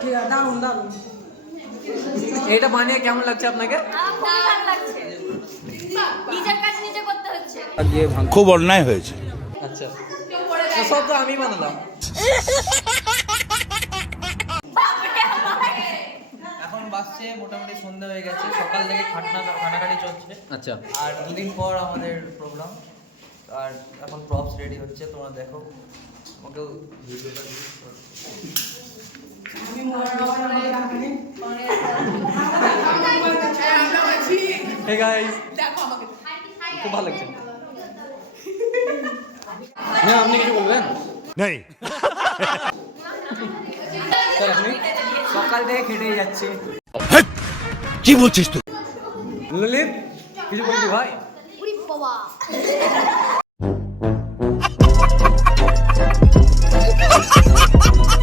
ঠিক আছে, দারুন দারুন। এটা বানিয়ে কেমন লাগছে আপনাকে? নিজের কাজ নিজে করতে হচ্ছে। খুব অন্যায় হয়েছে। আচ্ছা, তো সব তো আমি বানালাম। এখন বাসছে মোটামুটি সন্ধ্যা হয়ে গেছে, সকাল থেকে খাটাখাটি চলছে। আচ্ছা, আর দুদিন পর আমাদের প্রোগ্রাম, আর এখন প্রপস রেডি হচ্ছে, তোমরা দেখো। ওকেও ভিডিওটা হে গাইস, খুব ভালো লাগছে। হ্যাঁ, আপনি কিছু বলবেন? নেই। স্যার আপনি? সকাল থেকে খেটে যাচ্ছে। কি বলছিস তুই? ললিত কিছু বলবি ভাই? উরি বাবা।